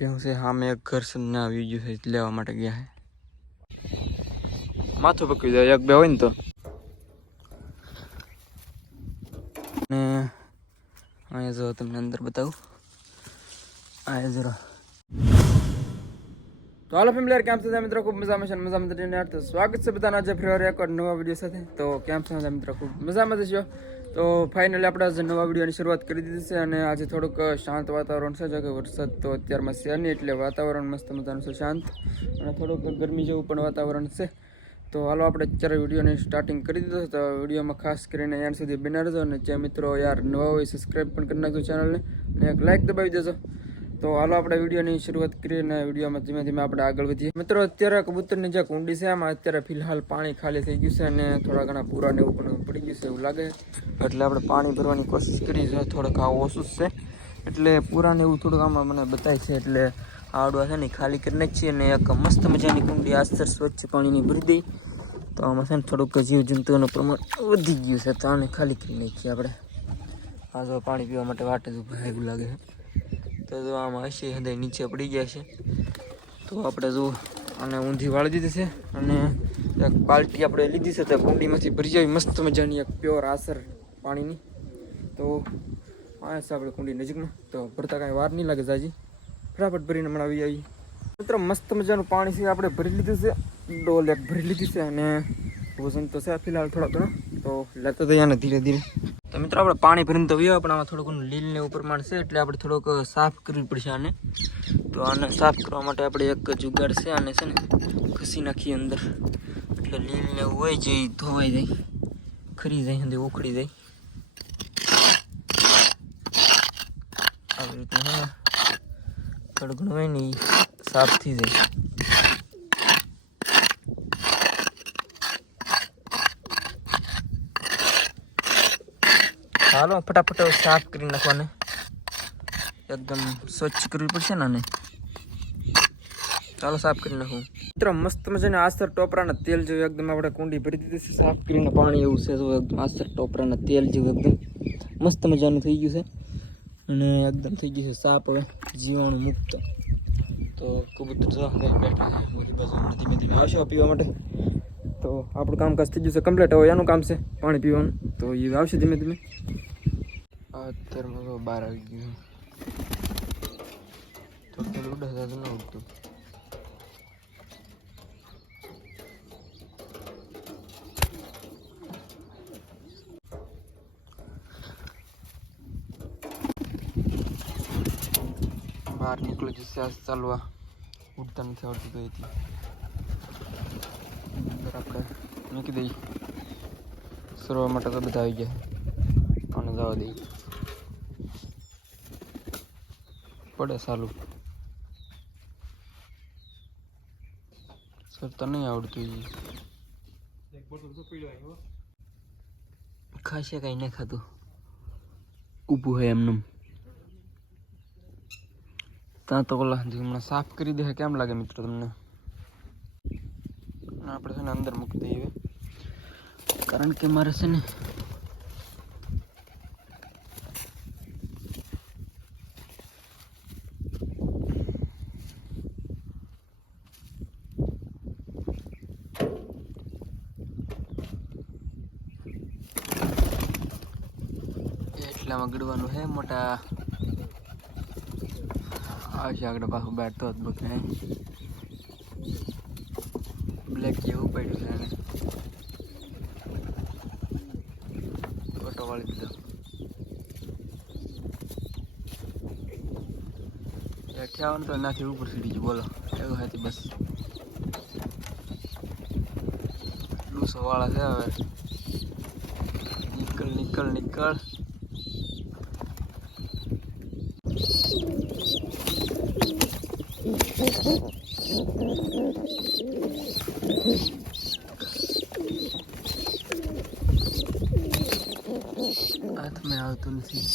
ભેહું છે સામે એક ઘર છે ના વીજું છે લેવા માટે ગયા છે. માથું પકવી દે એક બે હોય ને તો. ને અહીંયા જો તમને અંદર બતાવું. આ જરા તો હાલો ફેમિલી કેમ છો મિત્રો? ખૂબ મજામાં છે, મજામાં થઈને યાર તો સ્વાગત છે બધાના આજે ફરી એક નવા વિડીયો સાથે. તો કેમ છો મિત્રો? ખૂબ મજામાં થશો. તો ફાઇનલી આપણે આજે નવા વિડીયોની શરૂઆત કરી દીધી છે અને આજે થોડુંક શાંત વાતાવરણ છે, જો કે વરસાદ તો અત્યારમાં છે નહીં, એટલે વાતાવરણ મસ્ત મજાનું છે, શાંત અને થોડુંક ગરમી જેવું પણ વાતાવરણ છે. તો હાલો આપણે અત્યારે વિડીયોની સ્ટાર્ટિંગ કરી દીધો. તો વિડીયોમાં ખાસ કરીને યાર સુધી બના રહેજો અને જે મિત્રો યાર નવા હોય સબસ્ક્રાઈબ પણ કરી નાખજો ચેનલને અને એક લાઇક દબાવી દેજો. તો હાલો આપણે વિડીયોની શરૂઆત કરીને વિડીયોમાં ધીમે ધીમે આપણે આગળ વધીએ. મિત્રો અત્યારે કબૂતરની જે કુંડી છે એમાં અત્યારે ફિલહાલ પાણી ખાલી થઈ ગયું છે અને થોડા ઘણા પૂરાને એવું પણ પડી ગયું છે એવું લાગે, એટલે આપણે પાણી ભરવાની કોશિશ કરી છે. થોડુંક આ ઓછું છે એટલે પૂરાને એવું થોડુંક આમાં મને બતાય છે, એટલે આવડવા છે ને ખાલી કરી નાખીએ અને એક મસ્ત મજાની કુંડી આસ્તર સ્વચ્છ પાણીની ભરી દઈ. તો આમાં છે ને થોડુંક જીવજંતુઓનું પ્રમાણ વધી ગયું છે, તો આને ખાલી કરી નાખીએ આપણે. આ જો પાણી પીવા માટે વાટે જ ઊભા એવું લાગે છે. તો જો આમાં હશે હૃદય નીચે પડી ગયા છે, તો આપણે જો આને ઊંધી વાળી દીધી છે અને એક બાલ્ટી આપણે લીધી છે, તો કુંડીમાંથી ભરી જાય મસ્ત મજાની એક પ્યોર આસર પાણીની. તો આ છે આપણે કુંડી નજીકમાં, તો ભરતા કાંઈ વાર નહીં લાગે જાજી, ફટાફટ ભરીને હમણાં આવી આવી. મિત્રો મસ્ત મજાનું પાણી છે આપણે ભરી લીધું છે, ડોલ એક ભરી લીધી છે અને વજન તો છે ફિલહાલ થોડા ઘણા, તો લેતા જઈએ ને ધીરે ધીરે. તો મિત્રો આપણે પાણી ભરીને તો વ્યવ, પણ આમાં થોડુંક લીલ ને ઉપર પ્રમાણ છે, એટલે આપણે થોડુંક સાફ કરવી પડશે આને. તો આને સાફ કરવા માટે આપણે એક જુગાડ છે, આને છે ને ખસી નાખીએ અંદર, એટલે લીલ ને એવું હોય જે ધોવાઈ જાય, ખરી જાય અંદર ઉખડી જાય. આવી રીતે થોડું ઘણું હોય ને એ સાફ થઈ જાય. હાલો ફટાફટ સાફ કરી નાખવાને, એકદમ સ્વચ્છ કરવી પડશે ને આને. ચાલો સાફ કરી નાખું. મિત્રો મસ્ત મજાના આસ્તર ટોપરાના તેલ જેવું એકદમ આપણે કુંડી ભરી દીધી છે, સાફ કરીને પાણી એવું છે, જો એકદમ આસ્તર ટોપરાના તેલ જેવું એકદમ મસ્ત મજાનું થઈ ગયું છે અને એકદમ થઈ ગયું છે સાફ, હવે જીવાણું મુક્ત. તો કબૂતર જો બેઠા છે બધી બાજુ, ધીમે ધીમે આવશે પીવા માટે. તો આપણું કામકાજ થઈ ગયું છે કમ્પ્લીટ. હવે એનું કામ છે પાણી પીવાનું, તો એ આવશે ધીમે ધીમે. અત્યારમાં બહાર આવી ગયું, થોડું થોડું ઉડે તો ન ઉડતું. બહાર નીકળે જશે આજ ચાલવા, ઉડતા નથી આવડતું તો એથી અંદર આપણે મૂકી દઈએ. સરવા માટે તો બધા આવી ગયા અને જવા દઈએ, પડે સાલું. સરતા નહીં આવડતું ખાશે, કાંઈ નહીં ખાતું, ઊભું હોય એમનું. ત્યાં તો ઓલા હમણાં સાફ કરી દે, કેમ લાગે મિત્રો તમને? આપણે છે ને અંદર મૂકી દઈએ, કારણ કે મારે છે ને એટલામાં ગડવાનું હે મોટા આવશે આગળ પાછું બેઠતો જ બુક ને બ્લેક જેવું પડ્યું છે એને ફોટો વાળી દીધો. બેઠ્યાવાનું તો નાથી ઉપર સીડી ગયું, બોલો એવું હતી બસ. લૂસો વાળા છે હવે, નીકળ નીકળ નીકળ. હાથમાં આવતું નથી.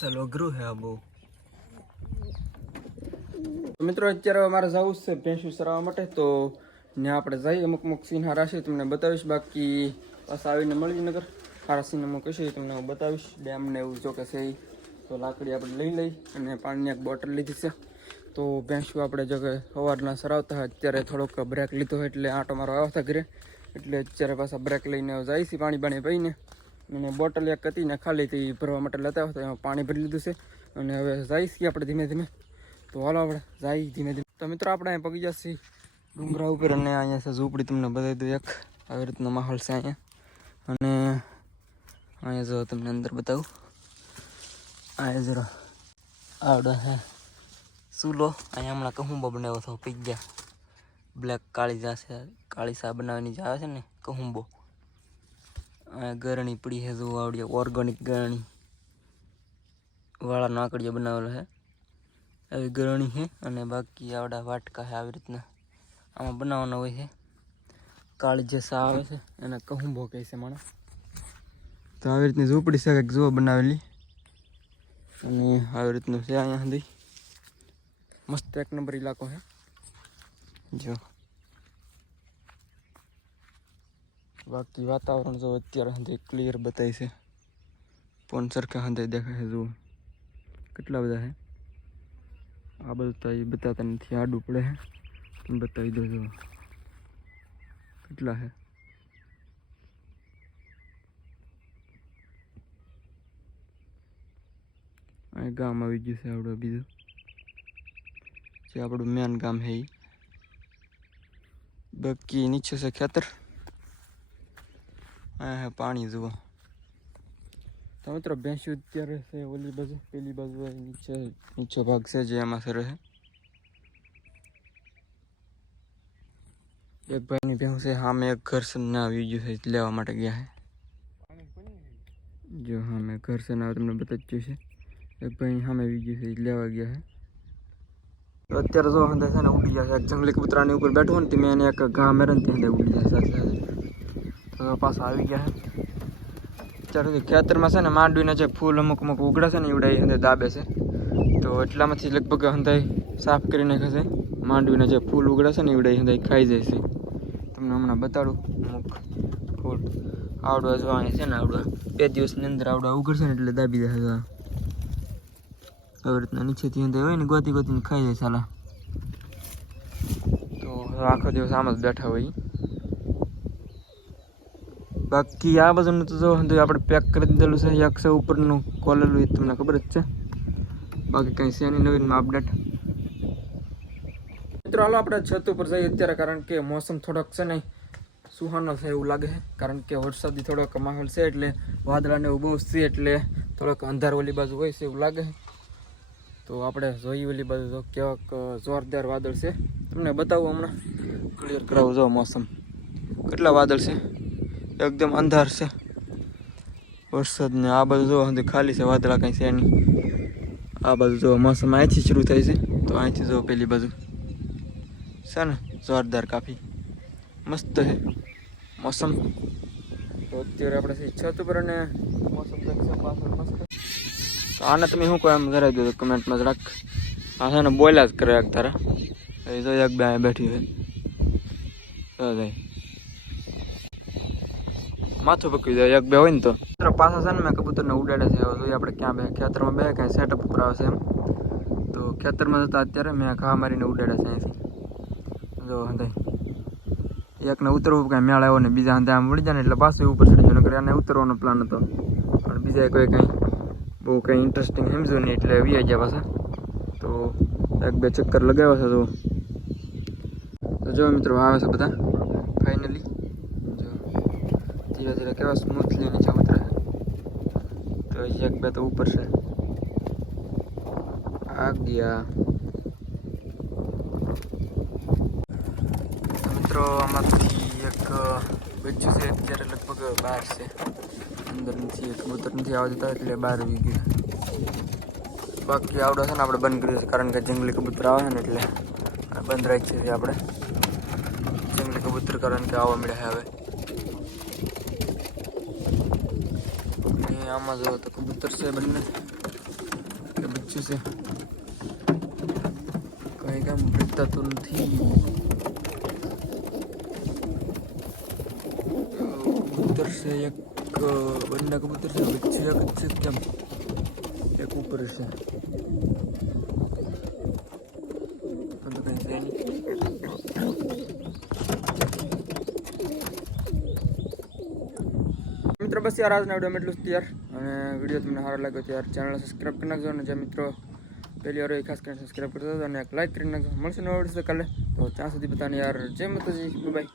ચાલો અઘરું હે આ બહુ. મિત્રો અત્યારે અમારે જવું છે ભેંસું ચરાવવા માટે, તો ને આપણે જઈએ અમુક સીન હારા છે તમને બતાવીશ, બાકી પાછા આવીને મળીએ નગર હારા સીન અમુક હશે તમને હું બતાવીશ. ડેમને એવું જો કે છે તો લાકડી આપણે લઈ લઈ અને પાણીની એક બોટલ લીધી છે. તો ભેંસું આપણે જો કે સવારના સરાવતા હોય અત્યારે થોડોક બ્રેક લીધો હોય એટલે આંટો મારો આવ્યો હતા ઘરે, એટલે અત્યારે પાછા બ્રેક લઈને જાય છે પાણી પીને. અને બોટલ એક હતી ને ખાલીથી ભરવા માટે લેતા હોય તો એમાં પાણી ભરી લીધું છે અને હવે જાય છીએ આપણે ધીમે ધીમે. તો હાલો આપણે જાય ધીમે ધીમે. તો મિત્રો આપણે અહીંયા પગી જશે ડુંગરા ઉપર અને અહીંયા છે ઝૂંપડી તમને બતાવી દઉં એક આવી રીતનો માહોલ છે અહીંયા. અને અહીંયા જો તમને અંદર બતાવું, અહીંયા જરા આવડે હે ચૂલો, અહીંયા હમણાં કહુંબો બનાવ્યો હતો પિઝા બ્લેક કાળી સા બનાવવાની જે આવે છે ને કહુંબો. અહીંયા ગરણી પડી છે જો આવડી ઓર્ગેનિક ગરણી વાળા નાકડીઓ બનાવેલો છે આવી ગરણી છે. અને બાકી આવડા વાટકા છે આવી રીતના આમાં બનાવવાના હોય છે. કાળી જે સા આવે છે એને કહુંબો કહે છે માણસ. તો આવી રીતની ઝૂંપડી છે કંઈક જુઓ બનાવેલી અને આવી રીતનું છે અહીંયા સુધી મસ્ત એક નંબર ઇલાકો છે જો. બાકી વાતાવરણ જો અત્યારે સુધી ક્લિયર બતાય છે, ફોન સરખા સુધી દેખાય છે જુઓ કેટલા બધા છે. આ બધું તો એ બતાતા નથી, આડું પડે છે બતાવી દો જો કેટલા છે. અહીં ગામ આવી ગયું છે આવડું બીજું જે આપણું મેન ગામ છે એ. બાકી નીચે છે ખેતર, અહીંયા પાણી જુઓ. તો મિત્રો ભેંસું અત્યારે છે ઓલી બાજુ, પેલી બાજુ નીચે ભાગ છે જે એમાં સરે છે. એક ભાઈની ભેંસ છે સામે એક ઘર છે ના આવી ગયું છે લેવા માટે ગયા છે જો. હા મેં ઘર છે ના તમને બતાવી છે. એક ભાઈ સામે આવી ગયું છે લેવા ગયા છે. તો અત્યારે જો હંધે છે ને ઉડી જશે એક જંગલી કબૂતરાની ઉપર બેઠો ને મેં એને એક ઘા મેરે ને ત્યાં ઉડી જાય સાથે સાથે. તો પાછા આવી ગયા છે. અત્યારે ખેતરમાં છે ને માંડવીના જે ફૂલ અમુક ઉગડે છે ને એવડે અંદર દાબે છે. તો એટલામાંથી લગભગ હંધાઈ સાફ કરી નાખે છે. માંડવીના જે ફૂલ ઉગડે છે ને એવડે હંધાઈ ખાઈ જાય છે. તમને હમણાં બતાડું અમુક ફૂલ આવડવા જો અહીંયા છે ને આવડવા 2 દિવસની અંદર આવડવા ઉગડશે ને એટલે દાબી જાય. આવી રીતના નીચેથી અંદર હોય ને ગોતીને ખાઈ જાય સાલા. તો આખો દિવસ આમ જ બેઠા હોય. બાકી આ બાજુનું તો જો આપણે પેક કરી દીધેલું છે, એક છે ઉપરનું ખોલેલું એ તમને ખબર જ છે. બાકી કંઈ છે નહીં નવીનમાં અપડેટ. મિત્રો હાલો આપણે છત ઉપર જઈએ અત્યારે, કારણ કે મોસમ થોડોક છે ને સુહાનો છે એવું લાગે છે, કારણ કે વરસાદી થોડોક માહોલ છે એટલે વાદળાને એવું બહુ છે એટલે થોડોક અંધાર ઓલી બાજુ હોય છે એવું લાગે છે. તો આપણે જોઈએ ઓલી બાજુ તો કેવાક જોરદાર વાદળ છે, તમને બતાવું હમણાં ક્લિયર કરાવું. જો મોસમ કેટલા વાદળ છે, એકદમ અંધાર છે વરસાદ ને. આ બાજુ જો ખાલી છે, વાદળા કંઈ છે નહીં. આ બાજુ જો મોસમ અહીંથી શરૂ થાય છે, તો અહીંથી જો પેલી બાજુ છે ને જોરદાર કાફી મસ્ત છે મોસમ. તો અત્યારે આપણે છત ઉપર અને મોસમ પાછળ મસ્ત. તો આને તમે શું કહો એમ કરાવી દો કમેન્ટમાં જરાક. હા છે ને બોલ્યા જ કરે એક તારા એ જો એક બે બેઠી હોય તો જાય માથું પકવી જાય એક બે હોય ને. તો પાછા છે ને મેં કબૂતરને ઉડાડે છે. જોઈએ આપણે ક્યાં બે ખેતરમાં બે કાંઈ સેટઅપ ઉપર આવે છે એમ. તો ખેતરમાં જતા અત્યારે મેં ઘા મારીને ઉડાડે છે અહીંથી જો હંધાઈ. એકને ઉતરવું કાંઈ મેળ આવ્યો ને બીજા હંધે આમ વળી જાય ને એટલે પાછું ઉપર ચડી જાય. નકર એને ઉતરવાનો પ્લાન હતો પણ બીજા કોઈ કંઈ બહુ કંઈ ઇન્ટરેસ્ટિંગ સમજ્યું નહીં એટલે વી ગયા પાછા. તો એક બે ચક્કર લગાવ્યા છે. તો જો મિત્રો આવે છે બધા ફાઇનલી. જો ધીરે ધીરે કેવા સ્મૂથલી નીચે ઉતરે. તો એક બે તો ઉપર છે આ ગયા. મિત્રો આમાંથી એક બચ્ચું છે અત્યારે લગભગ 12 છે, અંદર નથી કબૂતર નથી આવવા દેતા એટલે 12 વી ગયું. બાકી આવડે છે ને આપણે બંધ કર્યું છે, કારણ કે જંગલી કબૂતર આવે ને એટલે બંધ રાખીએ છીએ આપણે જંગલી કબૂતર, કારણ કે આવવા મળ્યા હવે. આમાં જો તો કબૂતર છે બંને કે બચ્ચું છે કંઈ કામ ભેગતાતું નથી. કબૂતર છે એક, બંને કબૂતર છે, વચ્ચે એક જ છે કેમ એક ઉપર છે. પણ તો કંઈ છે નહીં. મિત્રો બસ યાર આજના વિડીયોમાં એટલું જ યાર. અને વિડીયો તમને સારો લાગ્યો તો યાર ચેનલ સબસ્ક્રાઈબ કરી નાખજો. અને જે મિત્રો પહેલી વાર ખાસ કરીને સબસ્ક્રાઈબ કરતા હતા અને એક લાઈક કરી નાખજો. મળશે નવા વિડીયો કાલે. તો ત્યાં સુધી બધાને યાર જય માતાજી, બાય.